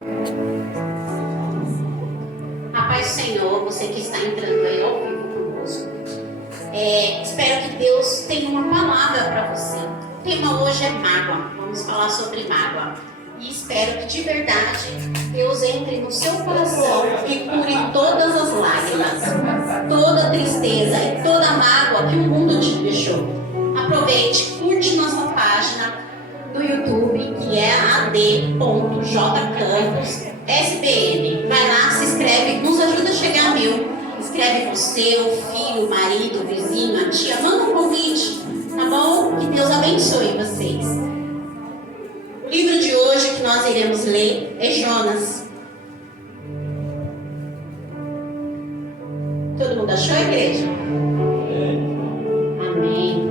A paz do Senhor, você que está entrando aí ao vivo conosco. Espero que Deus tenha uma palavra para você. O tema hoje é mágoa. Vamos falar sobre mágoa. E espero que de verdade Deus entre no seu coração e cure todas as lágrimas, toda tristeza e toda mágoa que o mundo te deixou. Aproveite, curte nossa página do YouTube, que é ad.jcampos.sbn. Vai lá, se inscreve, nos ajuda a chegar a 1000. Escreve você, o filho, o marido, o vizinho, a tia, manda um convite, tá bom? Que Deus abençoe vocês. O livro de hoje que nós iremos ler é Jonas. Todo mundo achou, igreja? Amém.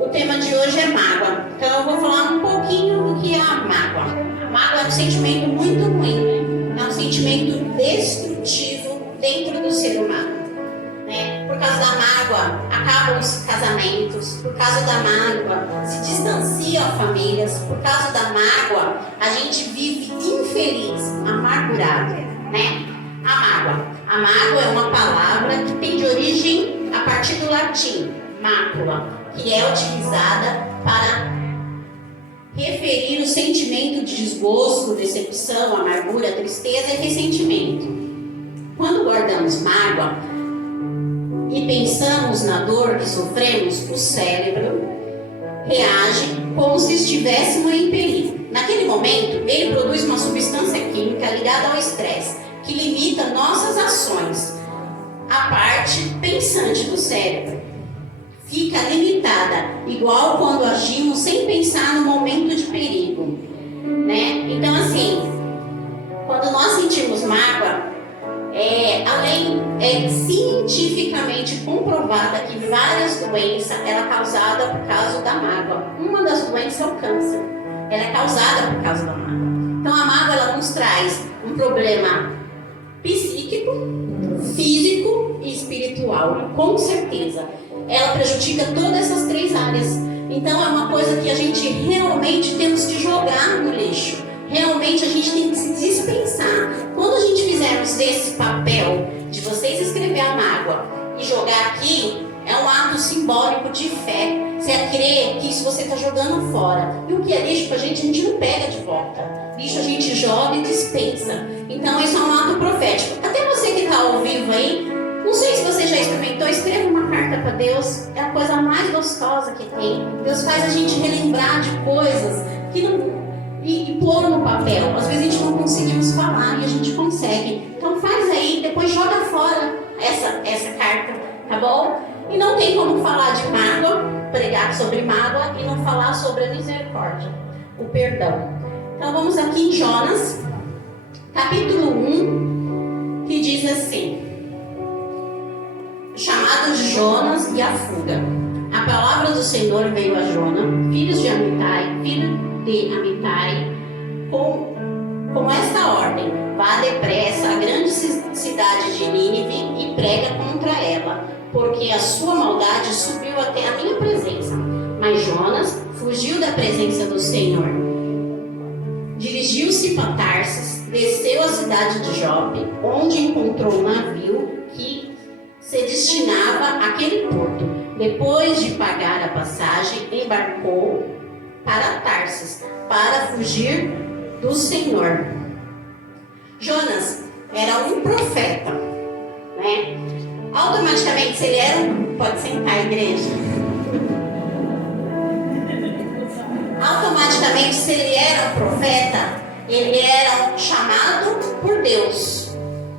O tema de hoje é mágoa. Então eu vou falar um pouquinho do que é a mágoa. A mágoa é um sentimento muito ruim, é um sentimento destrutivo dentro do ser humano, né? Por causa da mágoa acabam os casamentos, por causa da mágoa se distanciam famílias, por causa da mágoa a gente vive infeliz, amargurado, né? A mágoa é uma palavra que tem de origem a partir do latim mácula, que é utilizada para referir o sentimento de desgosto, decepção, amargura, tristeza e ressentimento. Quando guardamos mágoa e pensamos na dor que sofremos, o cérebro reage como se estivéssemos em perigo. Naquele momento, ele produz uma substância química ligada ao estresse, que limita nossas ações. A parte pensante do cérebro fica limitada, igual quando agimos sem pensar no momento de perigo, né? Então, assim, quando nós sentimos mágoa, é cientificamente comprovada que várias doenças eram causadas por causa da mágoa. Uma das doenças é o câncer. Ela é causada por causa da mágoa. Então a mágoa ela nos traz um problema psíquico, físico e espiritual, com certeza. Ela prejudica todas essas 3 áreas. Então é uma coisa que a gente realmente temos que jogar no lixo. Realmente a gente tem que se dispensar. Quando a gente fizermos esse papel de vocês escrever a mágoa e jogar aqui, é um ato simbólico de fé. Você crê que isso você está jogando fora. E o que é lixo pra gente, a gente não pega de volta. Lixo a gente joga e dispensa. Então isso é um ato profético. Até você que está ao vivo aí, não sei se você já experimentou, escreva uma carta para Deus. É a coisa mais gostosa que tem. Deus faz a gente relembrar de coisas que não... E pôr no papel. Às vezes a gente não conseguimos falar e a gente consegue. Então faz aí, depois joga fora essa carta, tá bom? E não tem como falar de mágoa, pregar sobre mágoa e não falar sobre a misericórdia, o perdão. Então vamos aqui em Jonas, capítulo 1, que diz assim: chamado Jonas e a fuga. A palavra do Senhor veio a Jonas, filho de Amitai, com esta ordem: vá depressa à grande cidade de Nínive e prega contra ela, porque a sua maldade subiu até a minha presença. Mas Jonas fugiu da presença do Senhor. Dirigiu-se para Tarsis, desceu à cidade de Jope, onde encontrou um navio que se destinava àquele porto. Depois de pagar a passagem, embarcou para Tarsis, para fugir do Senhor. Jonas era um profeta, né? Automaticamente, se ele era Pode sentar, igreja. Automaticamente, se ele era um profeta, ele era chamado por Deus,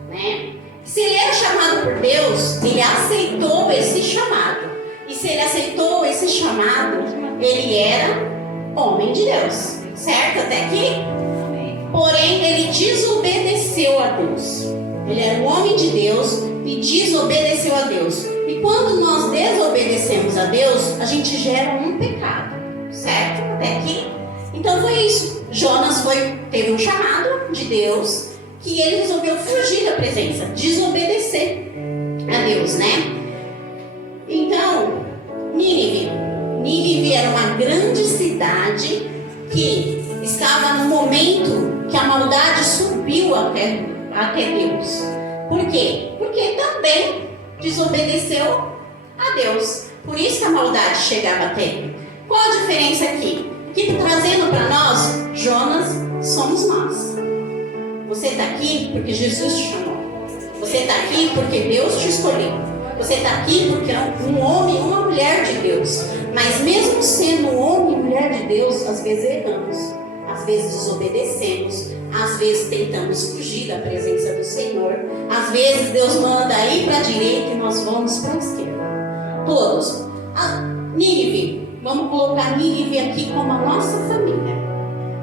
né? Se ele era chamado por Deus, ele aceitou esse chamado. E se ele aceitou esse chamado, ele era homem de Deus, certo? Até aqui? Porém, ele desobedeceu a Deus. Ele era um homem de Deus e desobedeceu a Deus. E quando nós desobedecemos a Deus, a gente gera um pecado, certo? Até aqui? Então foi isso. Jonas teve um chamado de Deus, que ele resolveu fugir da presença, desobedecer a Deus, né? cidade que estava no momento que a maldade subiu até Deus. Por quê? Porque também desobedeceu a Deus. Por isso que a maldade chegava até ele. Qual a diferença aqui? Aqui trazendo para nós, Jonas somos nós. Você está aqui porque Jesus te chamou. Você está aqui porque Deus te escolheu. Você está aqui porque é um homem e uma mulher de Deus. Mas mesmo sendo um homem e mulher de Deus, às vezes erramos, às vezes desobedecemos, às vezes tentamos fugir da presença do Senhor, às vezes Deus manda ir para a direita e nós vamos para a esquerda. Todos. Nínive, vamos colocar Nínive aqui como a nossa família.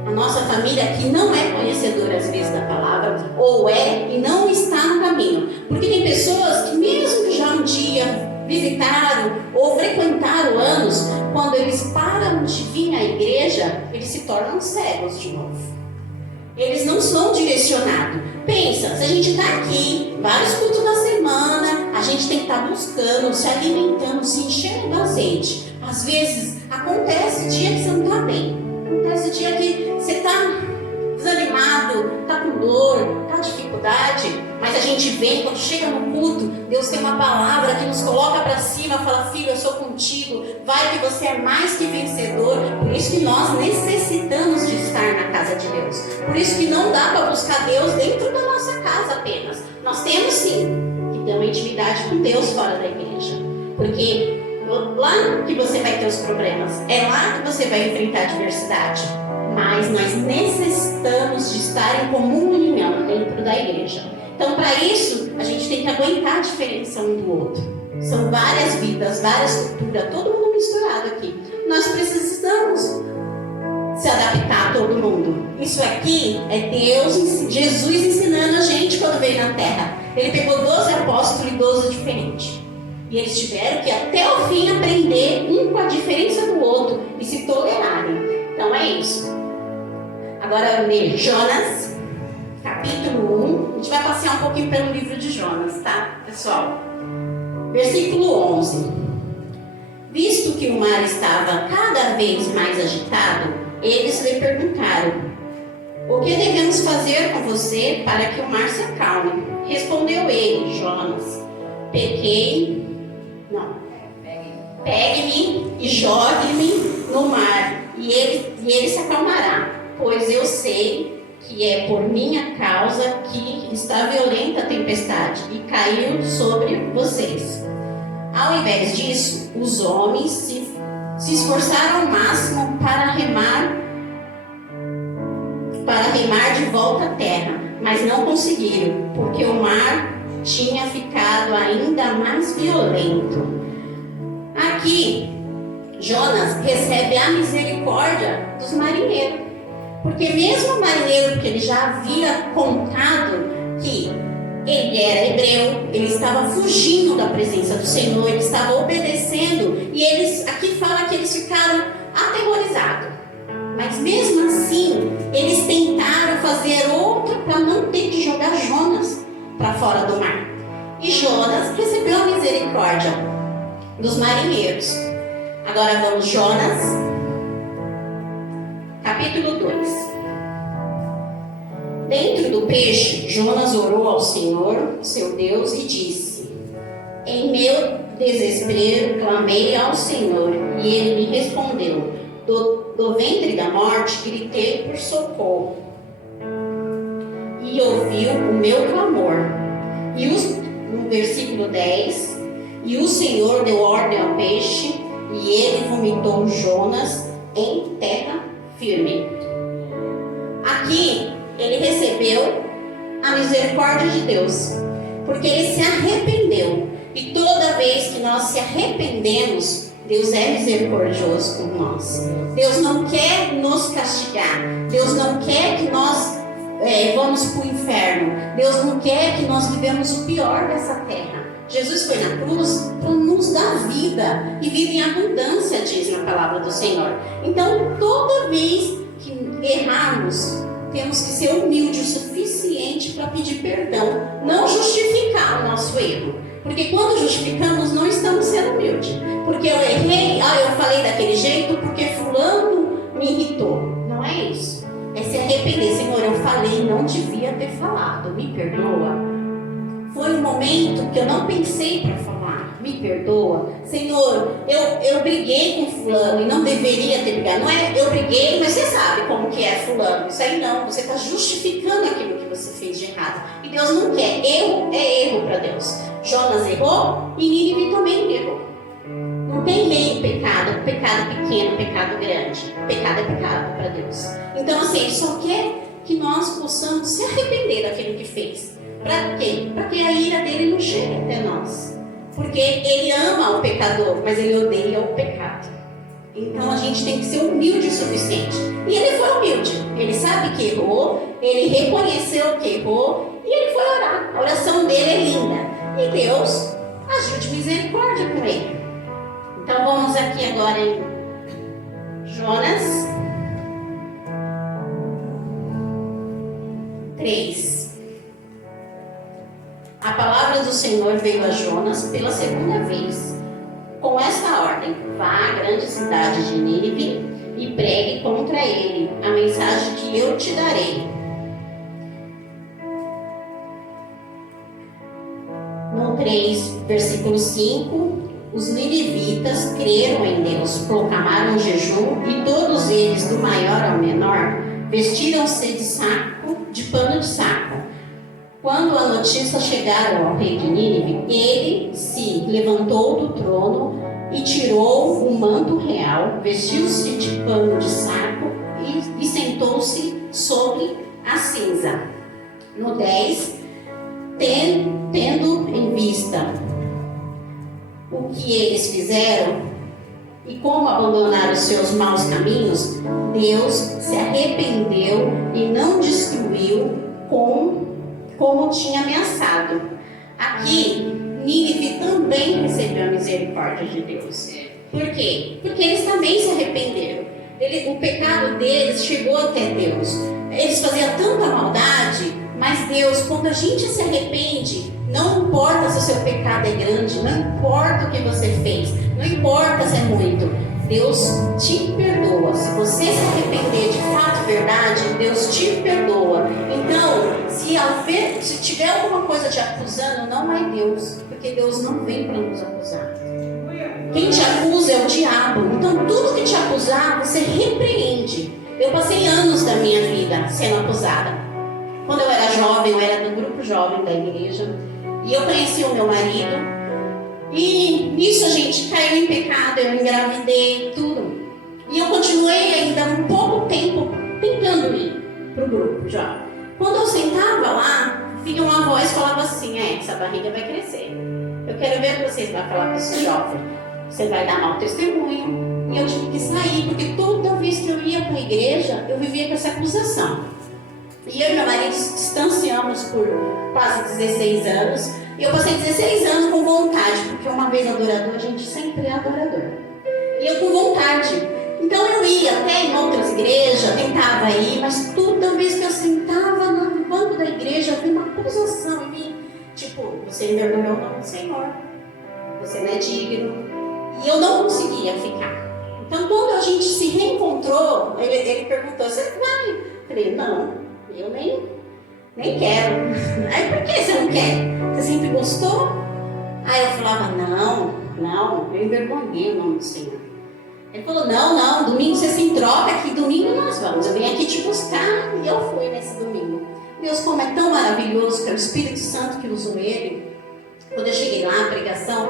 A nossa família que não é conhecedora às vezes da palavra, ou é e não está no caminho. Porque tem pessoas que mesmo que já um dia visitaram ou frequentaram anos, quando eles param de vir à igreja, eles se tornam cegos de novo. Eles não são direcionados. Pensa, se a gente está aqui, vários cultos da semana, a gente tem que estar buscando, se alimentando, se enchendo do azeite. Às vezes acontece dia que você não está bem. Acontece dia que você está desanimado, está com dor, está com dificuldade, mas a gente vem, quando chega no culto, Deus tem uma palavra que nos coloca para cima, fala: filho, eu sou contigo, vai que você é mais que vencedor. Por isso que nós necessitamos de estar na casa de Deus. Por isso que não dá para buscar Deus dentro da nossa casa apenas. Nós temos sim que ter uma intimidade com Deus fora da igreja, porque lá que você vai ter os problemas, é lá que você vai enfrentar a adversidade. Mas nós necessitamos de estar em comunhão dentro da igreja. Então, para isso, a gente tem que aguentar a diferença um do outro. São várias vidas, várias culturas, todo mundo misturado aqui. Nós precisamos se adaptar a todo mundo. Isso aqui é Deus, Jesus ensinando a gente quando veio na terra. Ele pegou 12 apóstolos e 12 diferentes. E eles tiveram que até o fim aprender um com a diferença do outro e se tolerarem. Então é isso. Agora eu leio Jonas, capítulo 1. A gente vai passear um pouquinho pelo livro de Jonas, tá, pessoal? Versículo 11. Visto que o mar estava cada vez mais agitado, eles lhe perguntaram: o que devemos fazer com você para que o mar se acalme? Respondeu ele, Jonas: pegue-me e jogue-me no mar, e ele se acalmará, pois eu sei que é por minha causa que está violenta a tempestade e caiu sobre vocês. Ao invés disso, os homens se esforçaram ao máximo para remar de volta à terra, mas não conseguiram, porque o mar tinha ficado ainda mais violento. Aqui, Jonas recebe a misericórdia dos marinheiros, porque mesmo o marinheiro que ele já havia contado que ele era hebreu, ele estava fugindo da presença do Senhor, ele estava obedecendo, e eles, aqui fala que eles ficaram aterrorizados. Mas mesmo assim, eles tentaram fazer outra para não ter que jogar Jonas para fora do mar. E Jonas recebeu a misericórdia dos marinheiros. Agora vamos, Jonas, capítulo 2. Dentro do peixe, Jonas orou ao Senhor, seu Deus, e disse: em meu desespero clamei ao Senhor, e ele me respondeu. Do ventre da morte gritei por socorro, e ouviu o meu clamor. E no versículo 10, e o Senhor deu ordem ao peixe, e ele vomitou Jonas em terra firme. Aqui ele recebeu a misericórdia de Deus, porque ele se arrependeu. E toda vez que nós se arrependemos, Deus é misericordioso com nós. Deus não quer nos castigar. Deus não quer que nós vamos para o inferno. Deus não quer que nós vivamos o pior dessa terra. Jesus foi na cruz para nos dar vida, e vida em abundância, diz na palavra do Senhor. Então, toda vez que errarmos, temos que ser humildes o suficiente para pedir perdão, não justificar o nosso erro. Porque quando justificamos, não estamos sendo humildes. Porque eu errei, eu falei daquele jeito, porque fulano me irritou. Não é isso. É se arrepender. Senhor, eu falei, não devia ter falado. Me perdoa. Foi um momento que eu não pensei para falar. Me perdoa. Senhor, eu briguei com fulano e não deveria ter brigado. Não é eu briguei, mas você sabe como que é fulano. Isso aí não. Você está justificando aquilo que você fez de errado. E Deus não quer. Erro é erro para Deus. Jonas errou e Nínive também errou. Não tem meio pecado pequeno, pecado grande. Pecado é pecado para Deus. Então, assim, Ele só quer que nós possamos se arrepender daquilo que fez. Para quê? Para que a ira dele não chegue até nós. Porque Ele ama o pecador, mas Ele odeia o pecado. Então, a gente tem que ser humilde o suficiente. E Ele foi humilde. Ele sabe que errou, Ele reconheceu que errou e Ele foi orar. A oração dele é linda. E Deus agiu de misericórdia com ele. Então vamos aqui agora em Jonas 3. A palavra do Senhor veio a Jonas pela segunda vez, com esta ordem: vá à grande cidade de Nínive e pregue contra ele a mensagem que eu te darei. No 3, versículo 5, os ninivitas creram em Deus, proclamaram jejum e todos eles, do maior ao menor, vestiram-se de pano de saco. Quando a notícia chegaram ao rei de Nínive, ele se levantou do trono e tirou o manto real, vestiu-se de pano de saco e sentou-se sobre a cinza. No 10, tendo em vista o que eles fizeram e como abandonaram os seus maus caminhos, Deus se arrependeu e não destruiu como tinha ameaçado. Aqui, Nínive também recebeu a misericórdia de Deus. Por quê? Porque eles também se arrependeram. O pecado deles chegou até Deus. Eles faziam tanta maldade, mas Deus, quando a gente se arrepende, não importa se o seu pecado é grande, não importa o que você fez, não importa se é muito, Deus te perdoa. Se você se arrepender de fato, verdade, Deus te perdoa. Então, se tiver alguma coisa te acusando, não é Deus, porque Deus não vem para nos acusar. Quem te acusa é o diabo. Então, tudo que te acusar, você repreende. Eu passei anos da minha vida sendo acusada. Quando eu era jovem, eu era do grupo jovem da igreja, e eu conheci o meu marido, e nisso a gente caiu em pecado, eu engravidei, tudo. E eu continuei ainda um pouco tempo tentando ir para o grupo jovem. Quando eu sentava lá, vinha uma voz e falava assim: essa barriga vai crescer. Eu quero ver o que vocês vão falar para esse jovem. Você vai dar mau testemunho. E eu tive que sair, porque toda vez que eu ia para a igreja, eu vivia com essa acusação. E eu e meu marido nos distanciamos por quase 16 anos. E eu passei 16 anos com vontade, porque uma vez adorador, a gente sempre é adorador. E eu com vontade. Então eu ia até em outras igrejas, tentava ir, mas toda vez que eu sentava no banco da igreja, havia uma acusação em mim. Tipo, você envergonhou o nome do Senhor. Você não é digno. E eu não conseguia ficar. Então quando a gente se reencontrou, ele perguntou: você vai? Eu falei: não, eu nem quero. Aí, por que você não quer? Você sempre gostou? Aí eu falava: não, eu envergonhei o nome do Senhor. Ele falou: não, domingo você se troca aqui, domingo nós vamos. Eu vim aqui te buscar, e eu fui nesse domingo. Deus, como é tão maravilhoso, que é o Espírito Santo que usou ele. Quando eu cheguei lá, a pregação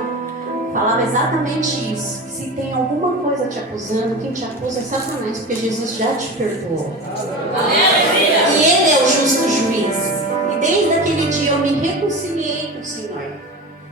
falava exatamente isso. Se tem alguma coisa te acusando, quem te acusa é Satanás, porque Jesus já te perdoou. E Ele é o justo juiz. E desde aquele dia eu me reconciliei com o Senhor.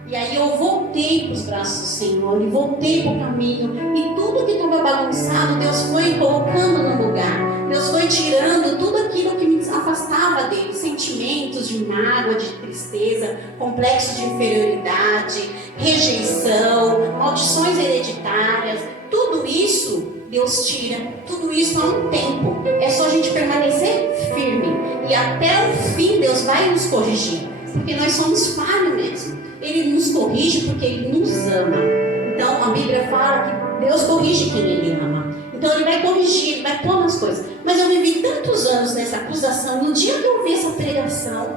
E aí eu voltei para os braços do Senhor, e voltei para o caminho. E tudo que estava bagunçado, Deus foi colocando no lugar. Deus foi tirando tudo aquilo que me afastava dele. Sentimentos de mágoa, de tristeza, complexo de inferioridade, rejeição, maldições hereditárias. Tudo isso Deus tira, tudo isso há um tempo. É só a gente permanecer firme. E até o fim Deus vai nos corrigir. Porque nós somos falhos mesmo. Ele nos corrige porque Ele nos ama. Então a Bíblia fala que Deus corrige quem Ele ama. Então ele vai corrigir, ele vai pôr nas coisas. Mas eu vivi tantos anos nessa acusação. No dia que eu vi essa pregação,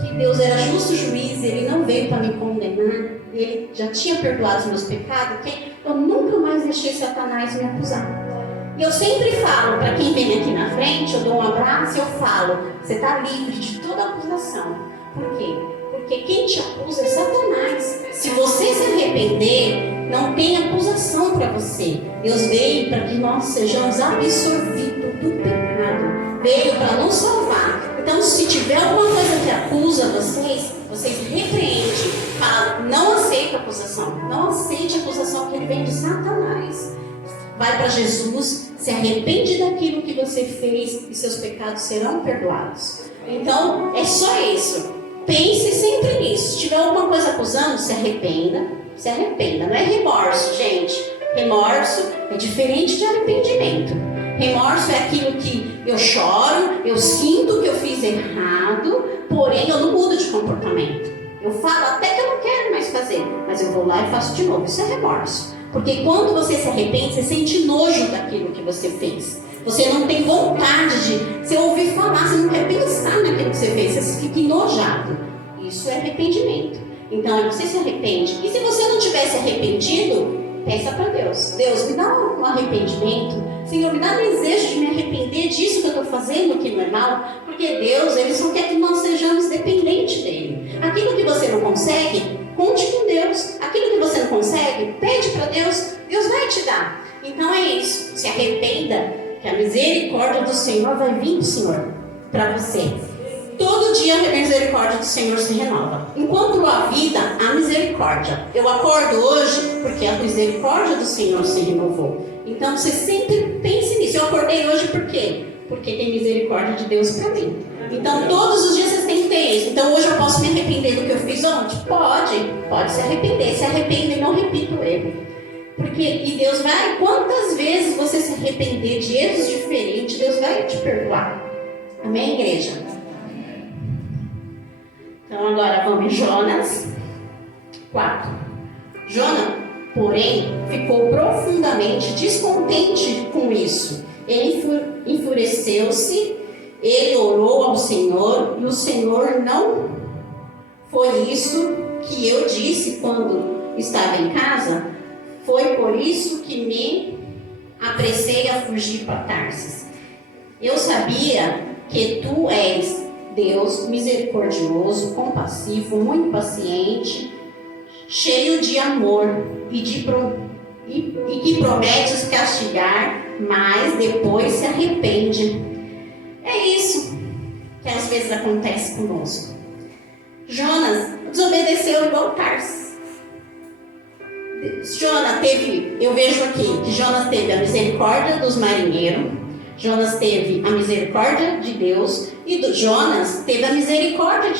que Deus era justo juiz, ele não veio para me condenar, ele já tinha perdoado os meus pecados, eu nunca mais deixei Satanás me acusar. E eu sempre falo, para quem vem aqui na frente, eu dou um abraço e eu falo, você está livre de toda acusação. Por quê? Porque quem te acusa é Satanás. Se você se arrepender, não tem acusação para você. Deus veio para que nós sejamos absorvidos do pecado. Veio para nos salvar. Então, se tiver alguma coisa que acusa vocês repreendem. Fala, não aceita a acusação. Não aceite a acusação que ele vem de Satanás. Vai para Jesus, se arrepende daquilo que você fez e seus pecados serão perdoados. Então, é só isso. Pense sempre nisso. Se tiver alguma coisa acusando, se arrependa. Se arrependa. Não é remorso, gente. Remorso é diferente de arrependimento. Remorso é aquilo que eu choro, eu sinto que eu fiz errado, porém eu não mudo de comportamento. Eu falo até que eu não quero mais fazer, mas eu vou lá e faço de novo. Isso é remorso. Porque quando você se arrepende, você sente nojo daquilo que você fez. Você não tem vontade de... Você ouvir falar, você não quer pensar naquilo que você fez. Você fica enojado. Isso é arrependimento. Então, você se arrepende. E se você não tivesse arrependido, peça para Deus. Deus, me dá um arrependimento. Senhor, me dá desejo de me arrepender disso que eu estou fazendo, que não é mal. Porque Deus, Ele só quer que nós sejamos dependentes dEle. Aquilo que você não consegue, conte com Deus. Aquilo que você não consegue, pede para Deus. Deus vai te dar. Então é isso. Se arrependa, que a misericórdia do Senhor vai vir do Senhor para você. Todo dia a misericórdia do Senhor se renova. Enquanto há vida, há misericórdia. Eu acordo hoje porque a misericórdia do Senhor se renovou. Então você sempre pense nisso. Eu acordei hoje por quê? Porque tem misericórdia de Deus para mim. Então todos os dias vocês têm que ter isso. Então hoje eu posso me arrepender do que eu fiz ontem? Pode se arrepender. Se arrepende e não repita o erro. E Deus vai, quantas vezes você se arrepender de erros diferentes, Deus vai te perdoar. Amém, igreja? Então agora vamos em Jonas 4. Jonas, porém, ficou profundamente descontente com isso. Ele enfureceu-se, ele orou ao Senhor, e o Senhor não foi isso que eu disse quando estava em casa. Foi por isso que me apressei a fugir para Tarsis. Eu sabia que tu és Deus misericordioso, compassivo, muito paciente, cheio de amor e que prometes castigar, mas depois se arrepende. É isso que às vezes acontece conosco. Jonas desobedeceu igual Tarsis. Eu vejo aqui que Jonas teve a misericórdia dos marinheiros, Jonas teve a misericórdia de Deus e Jonas teve a misericórdia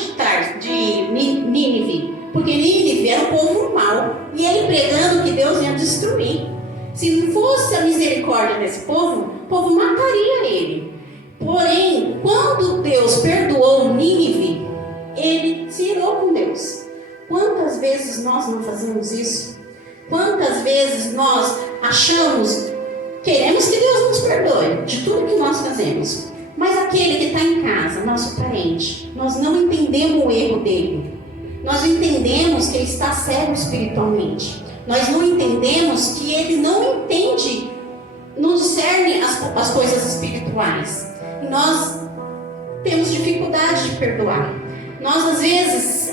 de Nínive, porque Nínive era um povo mau e ele pregando que Deus ia destruir. Se não fosse a misericórdia desse povo, o povo mataria ele. Porém, quando Deus perdoou Nínive, ele se irou com Deus. Quantas vezes nós não fazemos isso? Quantas vezes nós queremos que Deus nos perdoe de tudo que nós fazemos, mas aquele que está em casa, nosso parente, nós não entendemos o erro dele, nós entendemos que ele está cego espiritualmente, nós não entendemos que ele não entende, não discerne as coisas espirituais, e nós temos dificuldade de perdoar. Nós às vezes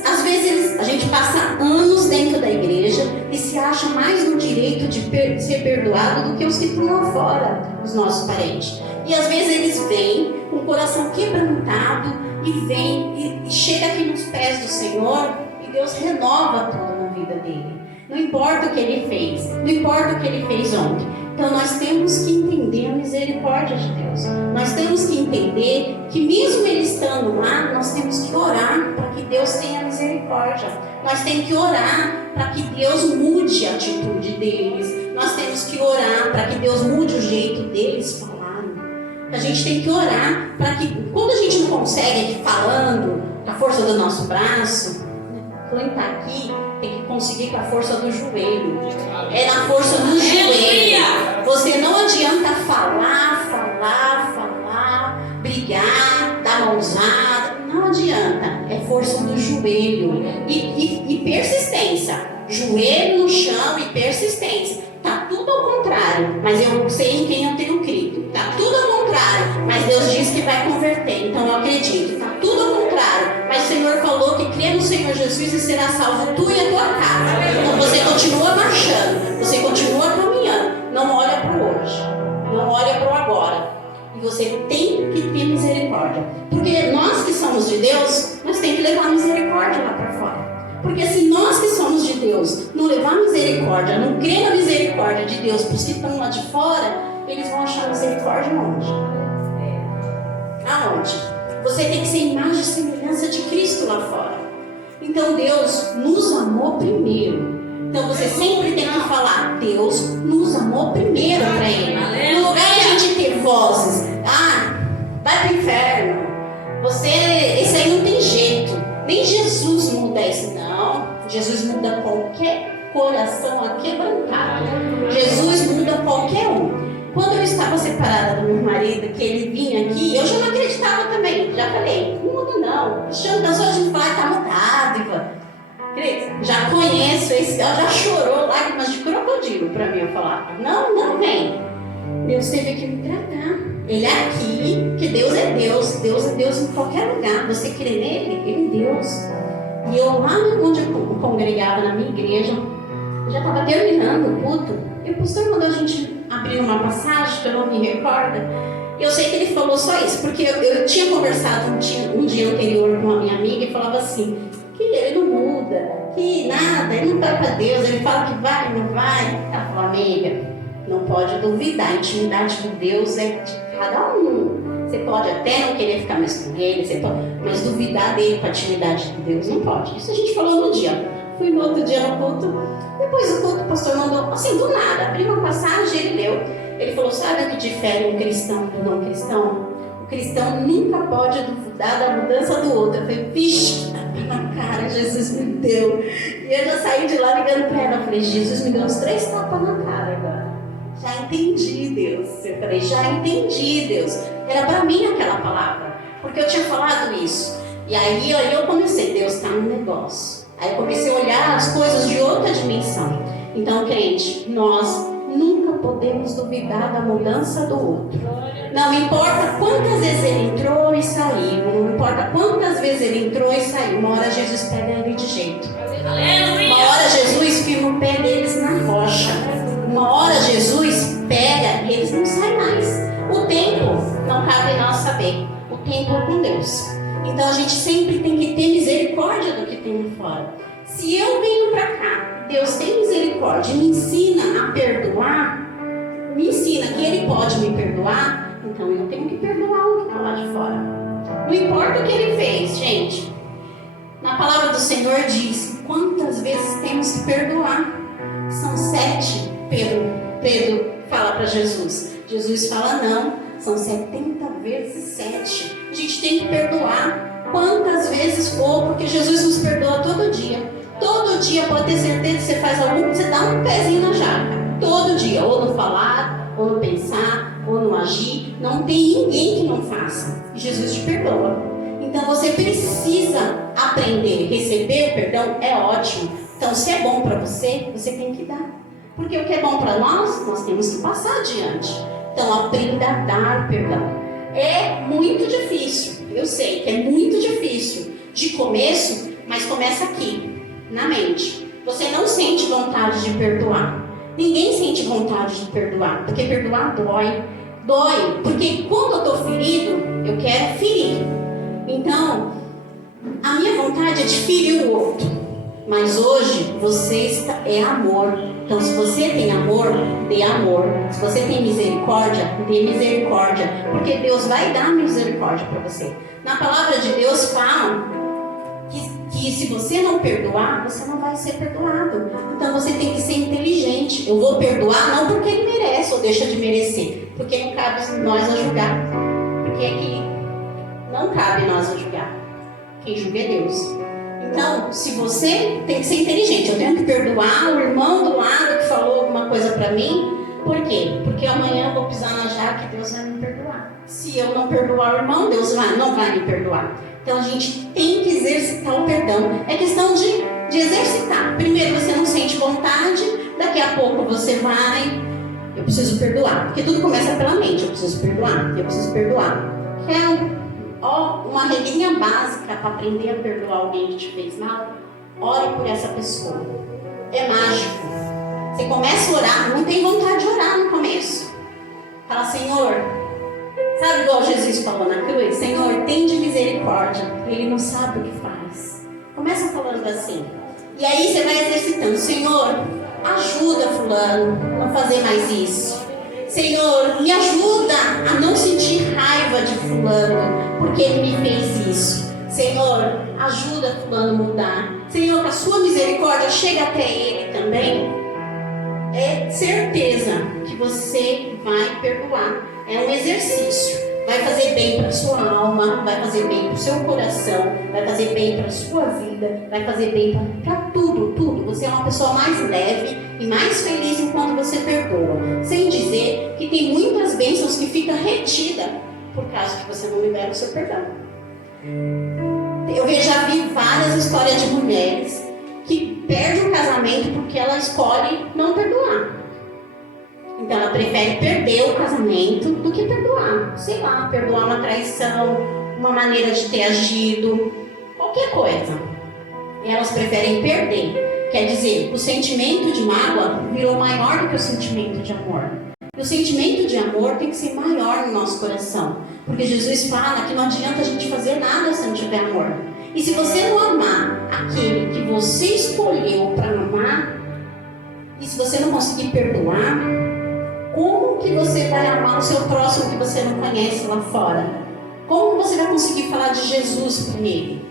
a gente passa anos dentro da igreja e se acha mais no direito de ser perdoado do que os que estão lá fora, os nossos parentes. E às vezes eles vêm com o coração quebrantado e vêm e chega aqui nos pés do Senhor e Deus renova tudo na vida dele. Não importa o que ele fez, não importa o que ele fez ontem. Então nós temos que entender a misericórdia de Deus. Nós temos que entender que mesmo ele estando lá, nós temos que orar para que Deus tenha misericórdia. Nós temos que orar para que Deus mude a atitude deles. Nós temos que orar para que Deus mude o jeito deles falarem. A gente tem que orar para que, quando a gente não consegue aqui falando, com a força do nosso braço, quem está aqui tem que conseguir com a força do joelho. É na força do joelho. Você não adianta falar força do joelho e persistência. Joelho no chão e persistência. Tá tudo ao contrário, mas eu sei em quem eu tenho crido. Tá tudo ao contrário, mas Deus diz que vai converter, então eu acredito. Tá tudo ao contrário, mas o Senhor falou que crê no Senhor Jesus e será salvo tu e a tua casa. Então você continua marchando, você continua caminhando. Não olha para o hoje, não olha para o agora. E você tem que ter misericórdia, porque nós que somos de Deus, nós temos que levar misericórdia lá para fora. Porque se nós que somos de Deus não levar misericórdia, não crer na misericórdia de Deus para os que estão lá de fora, eles vão achar misericórdia onde? Aonde? Você tem que ser imagem e semelhança de Cristo lá fora. Então Deus nos amou primeiro. Então você sempre tem que falar, Deus nos amou primeiro para Ele. No lugar de a gente ter vozes, vai para o inferno, esse aí não tem jeito. Nem Jesus muda isso, não. Jesus muda qualquer coração aquebrantado. Jesus muda qualquer um. Quando eu estava separada do meu marido, que ele vinha aqui, eu já não acreditava também. Já falei, não muda não. Chama das pessoas de falar, está mudado, Ivan. Já conheço esse, ela já chorou lágrimas de crocodilo para mim. Eu falar, não vem. Deus teve que me tratar. Ele é aqui, que Deus é Deus. Deus é Deus em qualquer lugar. Você crê nele? Ele é Deus. E eu lá onde eu congregava, na minha igreja, já estava terminando o culto. E o pastor mandou a gente abrir uma passagem, que eu não me recordo. E eu sei que ele falou só isso, porque eu tinha conversado um dia anterior com a minha amiga e falava assim, que ele não muda, que nada, ele não vai para Deus, ele fala que vai, não vai. Ela falou, amiga, não pode duvidar, a intimidade com Deus é de cada um. Você pode até não querer ficar mais com ele, mas duvidar dele com a intimidade de Deus não pode. Isso a gente falou no dia. Fui no outro dia no culto, depois do culto o pastor mandou, assim, do nada, abriu uma passagem, ele leu. Ele falou, sabe o que difere um cristão do não cristão? O cristão nunca pode duvidar da mudança do outro. Eu falei, vixe, na cara, Jesus me deu. E eu já saí de lá ligando para ela. Eu falei, Jesus me deu uns 3 tapas na cara agora. Já entendi, Deus. Eu falei, já entendi, Deus. Era para mim aquela palavra, porque eu tinha falado isso. E aí eu comecei, Deus está no negócio. Aí eu comecei a olhar as coisas de outra dimensão. Então, crente, nós nunca podemos duvidar da mudança do outro. Não importa quantas vezes ele entrou e saiu, não importa quantas vezes ele entrou e saiu, uma hora Jesus pega ele de jeito. Uma hora Jesus firma o pé deles na rocha. Uma hora Jesus pega e eles não saem mais. O tempo não cabe nós saber. O tempo é com Deus. Então a gente sempre tem que ter misericórdia do que tem lá fora. Se eu venho para cá, Deus tem misericórdia, me ensina a perdoar, me ensina que Ele pode me perdoar, então eu tenho que perdoar o que está lá de fora. Não importa o que Ele fez, gente. Na palavra do Senhor diz, quantas vezes temos que perdoar? São 7, Pedro fala para Jesus. Jesus fala não, são 70 vezes 7. A gente tem que perdoar quantas vezes for, porque Jesus nos perdoa todo dia. Todo dia, pode ter certeza que você faz algum, você dá um pezinho na jaca. Todo dia, ou no falar, ou no pensar, ou no agir. Não tem ninguém que não faça. E Jesus te perdoa. Então você precisa aprender. Receber o perdão é ótimo. Então se é bom para você, você tem que dar. Porque o que é bom para nós temos que passar adiante. Então aprenda a dar o perdão. É muito difícil. Eu sei que é muito difícil de começo, mas começa aqui. Na mente. Você não sente vontade de perdoar. Ninguém sente vontade de perdoar. Porque perdoar dói. Dói. Porque quando eu estou ferido, eu quero ferir. Então, a minha vontade é de ferir o outro. Mas hoje, é amor. Então, se você tem amor, dê amor. Se você tem misericórdia, dê misericórdia. Porque Deus vai dar misericórdia para você. Na palavra de Deus fala que se você não perdoar, você não vai ser perdoado. Então você tem que ser inteligente. Eu vou perdoar não porque ele merece ou deixa de merecer, porque não cabe nós a julgar. Porque aqui não cabe nós a julgar. Quem julga é Deus. Então, se você tem que ser inteligente, eu tenho que perdoar o irmão do lado que falou alguma coisa para mim. Por quê? Porque amanhã eu vou pisar na jaca e Deus vai me perdoar. Se eu não perdoar o irmão, Deus não vai me perdoar. Então a gente tem que exercitar o perdão. É questão de exercitar. Primeiro você não sente vontade, daqui a pouco você vai, eu preciso perdoar. Porque tudo começa pela mente, eu preciso perdoar. Que é uma regrinha básica para aprender a perdoar alguém que te fez mal. Ore por essa pessoa. É mágico. Você começa a orar, não tem vontade de orar no começo. Fala, Senhor, sabe igual Jesus falou na cruz? Senhor, tende misericórdia. Ele não sabe o que faz. Começa falando assim. E aí você vai exercitando. Senhor, ajuda fulano a não fazer mais isso. Senhor, me ajuda a não sentir raiva de fulano porque ele me fez isso. Senhor, ajuda fulano a mudar. Senhor, que a sua misericórdia chegue até ele também. É certeza que você vai perdoar. É um exercício. Vai fazer bem para a sua alma, vai fazer bem para o seu coração, vai fazer bem para a sua vida, vai fazer bem para tudo, tudo. Você é uma pessoa mais leve e mais feliz enquanto você perdoa. Sem dizer que tem muitas bênçãos que ficam retidas por causa que você não libera o seu perdão. Eu já vi várias histórias de mulheres que perdem o casamento porque ela escolhe não perdoar. Então ela prefere perder o casamento do que perdoar. Sei lá, perdoar uma traição, uma maneira de ter agido, qualquer coisa. E elas preferem perder. Quer dizer, o sentimento de mágoa virou maior do que o sentimento de amor. E o sentimento de amor tem que ser maior no nosso coração. Porque Jesus fala que não adianta a gente fazer nada se não tiver amor. E se você não amar aquele que você escolheu para amar, e se você não conseguir perdoar, como que você vai amar o seu próximo que você não conhece lá fora? Como que você vai conseguir falar de Jesus para ele?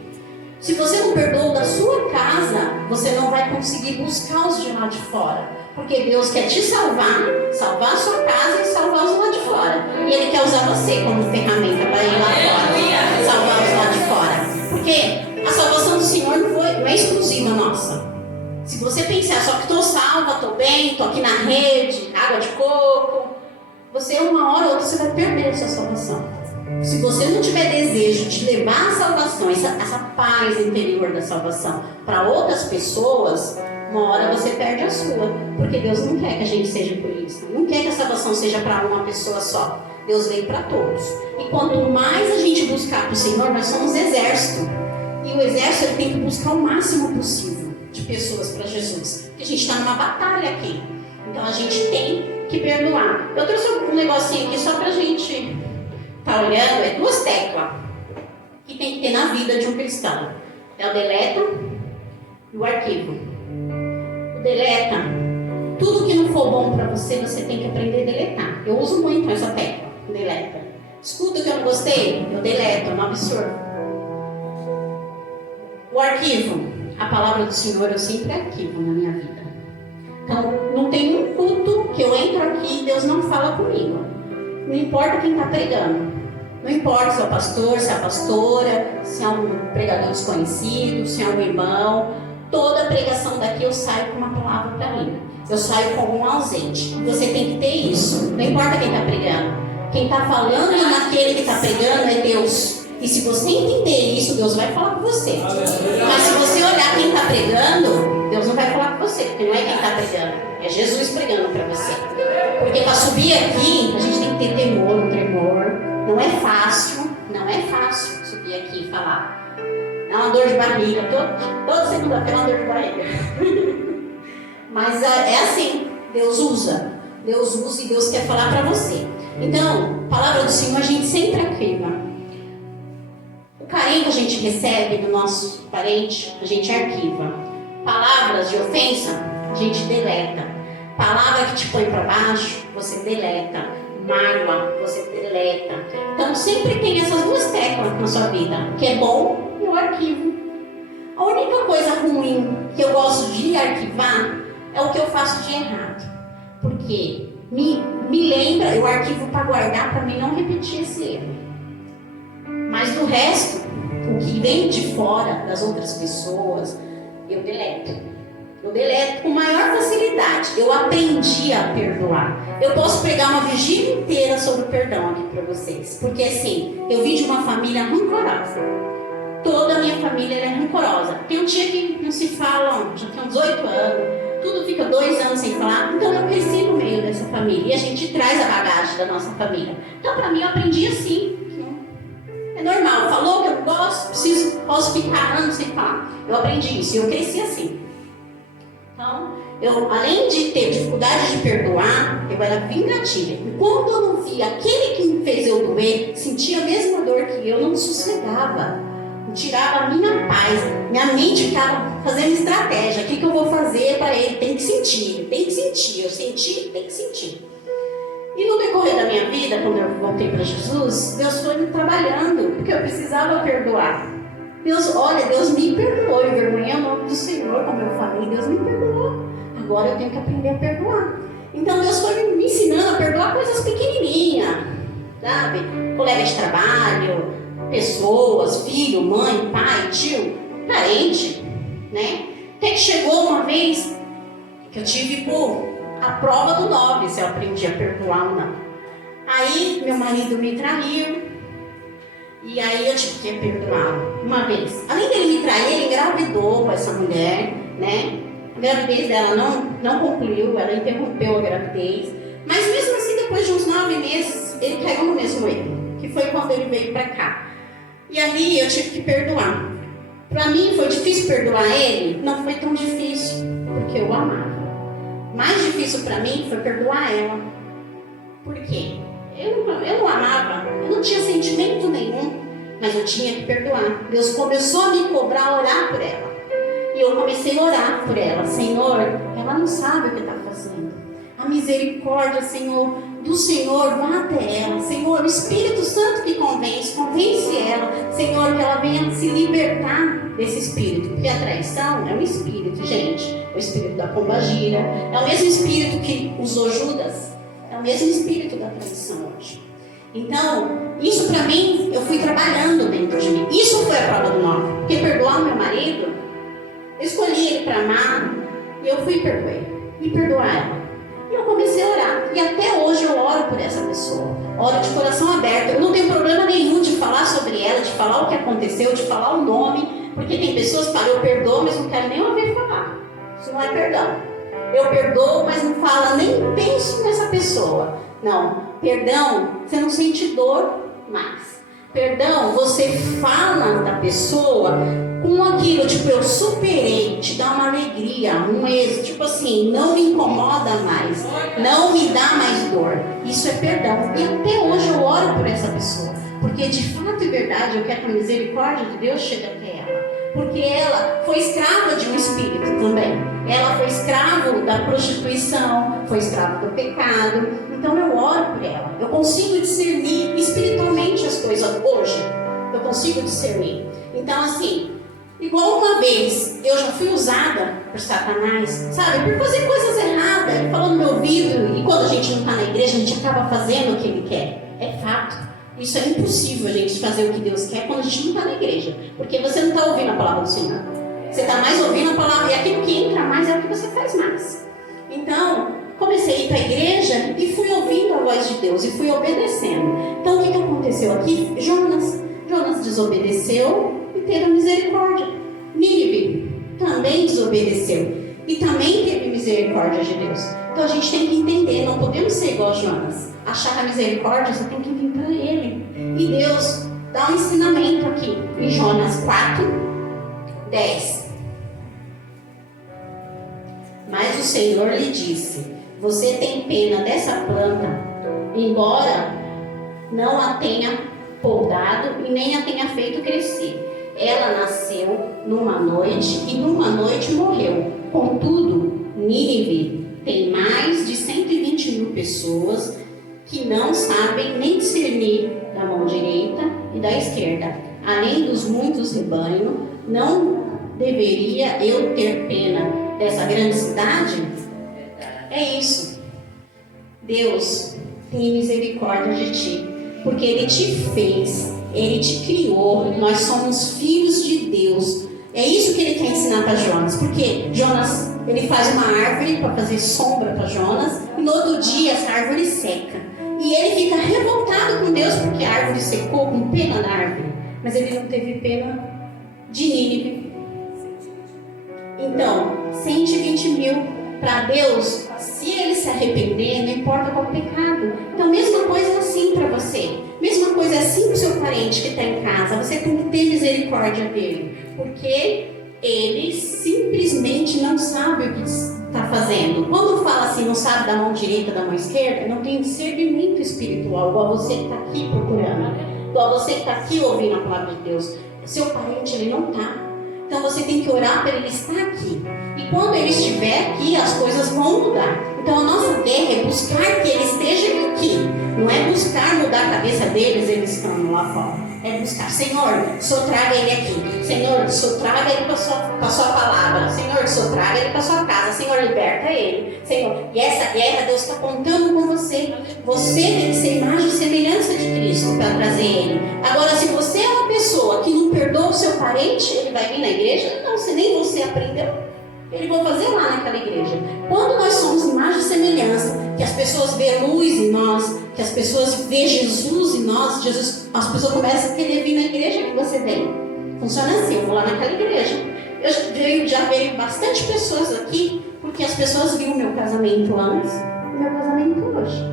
Se você não perdoou da sua casa, você não vai conseguir buscar os de lá de fora. Porque Deus quer te salvar, salvar a sua casa e salvar os lá de fora. E Ele quer usar você como ferramenta para ir lá fora, salvar os lá de fora. Porque a salvação do Senhor não é exclusiva nossa. Se você pensar, só que estou salva, estou bem, estou aqui na rede, água de coco, você uma hora ou outra você vai perder a sua salvação. Se você não tiver desejo de levar a salvação, essa paz interior da salvação para outras pessoas, uma hora você perde a sua. Porque Deus não quer que a gente seja egoísta, não quer que a salvação seja para uma pessoa só. Deus veio para todos. E quanto mais a gente buscar para o Senhor, nós somos exército. E o exército ele tem que buscar o máximo possível de pessoas para Jesus. Porque a gente está numa batalha aqui. Então a gente tem que perdoar. Eu trouxe um negocinho aqui só para a gente estar olhando. É 2 teclas que tem que ter na vida de um cristão. É o deleta e o arquivo. O deleta, tudo que não for bom para você, você tem que aprender a deletar. Eu uso muito essa tecla, deleta. Escuta que eu não gostei, eu deleto, eu não absorvo. O arquivo, a palavra do Senhor eu sempre arquivo na minha vida. Então, não tem um culto que eu entro aqui e Deus não fala comigo. Não importa quem está pregando. Não importa se é o pastor, se é a pastora, se é um pregador desconhecido, se é um irmão. Toda pregação daqui eu saio com uma palavra para mim. Eu saio com algum ausente. Você tem que ter isso. Não importa quem está pregando. Quem está falando naquele que está pregando é Deus. E se você entender isso, Deus vai falar com você. Mas se você olhar quem está pregando, Deus não vai falar com você. Porque não é quem está pregando. É Jesus pregando para você. Porque para subir aqui, a gente tem que ter temor, um tremor. Não é fácil. Não é fácil subir aqui e falar. É uma dor de barriga. Toda segunda-feira é uma dor de barriga. Mas é assim. Deus usa. Deus usa e Deus quer falar para você. Então, a palavra do Senhor a gente sempre arquiva. O carinho que a gente recebe do nosso parente, a gente arquiva. Palavras de ofensa, a gente deleta. Palavra que te põe para baixo, você deleta. Mágoa, você deleta. Então sempre tem essas 2 teclas na sua vida, que é bom e o arquivo. A única coisa ruim que eu gosto de arquivar é o que eu faço de errado. Porque me lembra, eu arquivo para guardar, para mim não repetir esse erro. Mas do resto, o que vem de fora das outras pessoas, eu deleto. Eu deleto com maior facilidade. Eu aprendi a perdoar. Eu posso pregar uma vigília inteira sobre o perdão aqui para vocês. Porque assim, eu vim de uma família rancorosa. Toda a minha família é rancorosa. Tem um tia que não se falam, já tem uns 8 anos. Tudo fica 2 anos sem falar. Então eu cresci no meio dessa família. E a gente traz a bagagem da nossa família. Então para mim eu aprendi assim. É normal. Falou que eu gosto, posso ficar anos sem falar. Eu aprendi isso. E eu cresci assim. Então, eu, além de ter dificuldade de perdoar, eu era vingativa. E quando eu não via aquele que me fez eu doer, sentia a mesma dor que eu, não sossegava. Tirava a minha paz, minha mente ficava fazendo estratégia. O que eu vou fazer para ele? Tem que sentir, eu senti, tem que sentir. E no decorrer da minha vida, quando eu voltei para Jesus, Deus foi me trabalhando, porque eu precisava perdoar. Deus me perdoou, eu envergonhei o nome do Senhor, como eu falei, Deus me perdoou. Agora eu tenho que aprender a perdoar. Então Deus foi me ensinando a perdoar coisas pequenininhas, sabe? Colega de trabalho, pessoas, filho, mãe, pai, tio, parente, né? Até que chegou uma vez que eu tive a prova do 9, se eu aprendi a perdoar ou não. Aí meu marido me traiu e aí eu tive que perdoar uma vez. Além dele me trair, ele engravidou com essa mulher, né? A gravidez dela não concluiu, ela interrompeu a gravidez. Mas mesmo assim, depois de uns 9 meses, ele caiu no mesmo erro, que foi quando ele veio pra cá. E ali eu tive que perdoar. Pra mim foi difícil perdoar ele? Não foi tão difícil, porque eu amava. Mais difícil pra mim foi perdoar ela. Por quê? Eu não amava, eu não tinha sentimento nenhum, mas eu tinha que perdoar. Deus começou a me cobrar orar por ela. E eu comecei a orar por ela. Senhor, ela não sabe o que está fazendo. A misericórdia, Senhor, do Senhor, vá até ela. Senhor, o Espírito Santo que convence ela. Senhor, que ela venha se libertar desse espírito. Porque a traição é um espírito, gente. O espírito da pombagira. É o mesmo espírito que usou Judas. É o mesmo espírito da traição hoje. Então, isso para mim, eu fui trabalhando dentro de mim. Isso foi a prova do 9. Porque perdoar o meu marido, eu escolhi ele para amar. E eu fui e perdoar ela. E eu comecei a orar. E até hoje eu oro por essa pessoa. Oro de coração aberto. Eu não tenho problema nenhum de falar sobre ela, de falar o que aconteceu, de falar o nome. Porque tem pessoas que falam, eu perdoo, mas não quero nem ouvir falar. Isso não é perdão. Eu perdoo, mas não falo, nem penso nessa pessoa. Não. Perdão, você não sente dor mais. Perdão, você fala da pessoa com aquilo, tipo, eu superei, te dá uma alegria, um êxito, tipo assim, não me incomoda mais, não me dá mais dor. Isso é perdão. E até hoje eu oro por essa pessoa, porque de fato e verdade eu quero que a misericórdia de Deus chegue até ela, porque ela foi escrava de um espírito também. Ela foi escrava da prostituição, foi escrava do pecado. Então eu oro por ela. Eu consigo discernir espiritualmente as coisas hoje. Eu consigo discernir. Então assim, igual uma vez, eu já fui usada por Satanás, sabe? Por fazer coisas erradas. Ele falou no meu ouvido, e quando a gente não está na igreja, a gente acaba fazendo o que ele quer. É fato. Isso é impossível a gente fazer o que Deus quer quando a gente não está na igreja. Porque você não está ouvindo a palavra do Senhor. Você está mais ouvindo a palavra, e aquilo que entra mais é o que você faz mais. Então, comecei a ir para a igreja e fui ouvindo a voz de Deus e fui obedecendo. Então, o que aconteceu aqui? Jonas desobedeceu e teve a misericórdia. Nínive também desobedeceu e também teve misericórdia de Deus. Então, a gente tem que entender, não podemos ser igual a Jonas. Achar a misericórdia, você tem que vir para Ele. E Deus dá um ensinamento aqui em Jonas 4:10. Mas o Senhor lhe disse: você tem pena dessa planta, embora não a tenha podado e nem a tenha feito crescer. Ela nasceu numa noite e numa noite morreu. Contudo, Nínive tem mais de 120.000 pessoas que não sabem nem discernir da mão direita e da esquerda. Além dos muitos rebanhos, não deveria eu ter pena dessa grande cidade? É isso. Deus tem misericórdia de ti, porque Ele te fez, Ele te criou, nós somos filhos de Deus. É isso que Ele quer ensinar para Jonas, porque Jonas, ele faz uma árvore para fazer sombra para Jonas, e no outro dia essa árvore seca. E ele fica revoltado com Deus, porque a árvore secou, com pena da árvore. Mas ele não teve pena de Nínive. Então, 120 mil. Para Deus, se ele se arrepender, não importa qual pecado. Então, mesma coisa é assim para você. Mesma coisa é assim para o seu parente que está em casa. Você tem que ter misericórdia dele. Porque ele simplesmente não sabe o que está fazendo. Quando fala assim, não sabe da mão direita, da mão esquerda, não tem discernimento espiritual, igual você que está aqui procurando. Igual você que está aqui ouvindo a palavra de Deus. Seu parente, ele não está. Então você tem que orar para ele estar aqui. E quando ele estiver aqui, as coisas vão mudar. Então a nossa guerra é buscar que ele esteja aqui. Não é buscar mudar a cabeça deles, eles estão lá fora. É buscar, Senhor, o Senhor traga ele aqui. Senhor, o Senhor traga ele para a sua palavra. Senhor, o Senhor traga ele para a sua casa. Senhor, liberta ele. Senhor, e essa guerra Deus está contando com você. Você tem que ser imagem e semelhança de Cristo para trazer ele. Agora, se você é uma pessoa que não perdoa o seu parente, ele vai vir na igreja? Não, se nem você aprendeu. Ele vai fazer lá naquela igreja. Quando nós somos imagem e semelhança, que as pessoas veem luz em nós, que as pessoas veem Jesus em nós, as pessoas começam a querer vir na igreja que você vem. Funciona assim, eu vou lá naquela igreja. Eu já veio bastante pessoas aqui, porque as pessoas viram o meu casamento antes e o meu casamento hoje.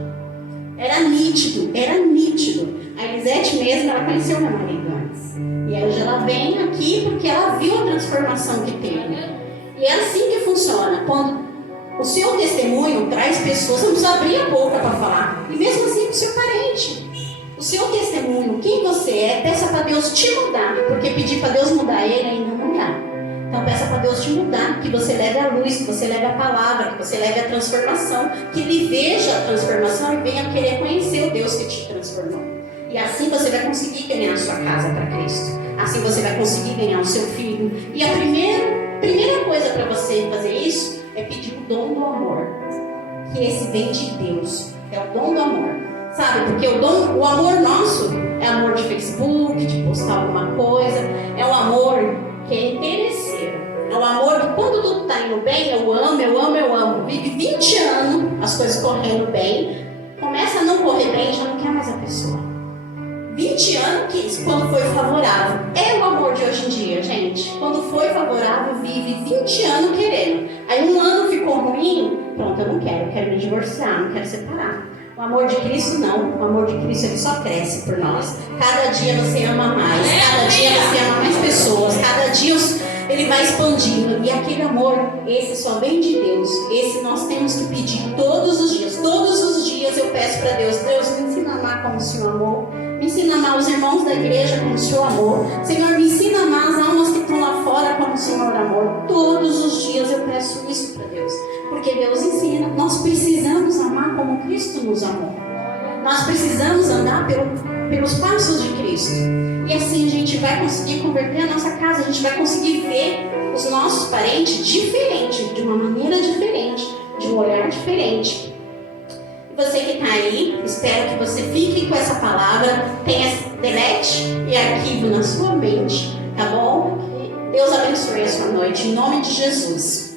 Era nítido, era nítido. A Elisete mesmo, ela conheceu meu marido antes. E hoje ela vem aqui porque ela viu a transformação que teve. E é assim que funciona. Quando o seu testemunho traz pessoas, você não precisa abrir a boca para falar. E mesmo assim, o seu parente. O seu testemunho, quem você é, peça para Deus te mudar. Porque pedir para Deus mudar ele ainda não dá. Então peça para Deus te mudar. Que você leve a luz, que você leve a palavra, que você leve a transformação. Que ele veja a transformação e venha querer conhecer o Deus que te transformou. E assim você vai conseguir ganhar a sua casa para Cristo. Assim você vai conseguir ganhar o seu filho. E a primeira coisa para você fazer isso é pedir o dom do amor. Que esse vem de Deus. É o dom do amor. Sabe? Porque o amor nosso é amor de Facebook, de postar alguma coisa. É um amor que é interesseiro. É um amor que quando tudo está indo bem, eu amo, eu amo, eu amo. Vive 20 anos as coisas correndo bem. Começa a não correr bem, já não quer mais a pessoa. 20 anos que isso, quando foi favorável. É o amor de hoje em dia, gente. Quando foi favorável, vive 20 anos querendo. Aí um ano ficou ruim, pronto, eu quero me divorciar, não quero separar. O amor de Cristo não. O amor de Cristo ele só cresce por nós. Cada dia você ama mais, cada dia você ama mais pessoas, cada dia ele vai expandindo. E aquele amor, esse só vem de Deus. Esse nós temos que pedir todos os dias. Todos os dias eu peço para Deus, Deus me ensina a amar como o Senhor amou. Me ensina a amar os irmãos da igreja como o Senhor amou. Senhor, me ensina a amar as almas que estão lá fora como o Senhor amou. Todos os dias eu peço isso para Deus. Porque Deus ensina. Nós precisamos amar como Cristo nos amou. Nós precisamos andar pelos passos de Cristo. E assim a gente vai conseguir converter a nossa casa. A gente vai conseguir ver os nossos parentes diferente, de uma maneira diferente, de um olhar diferente. Você que está aí, espero que você fique com essa palavra, tenha delete e arquivo na sua mente, tá bom? Deus abençoe a sua noite, em nome de Jesus.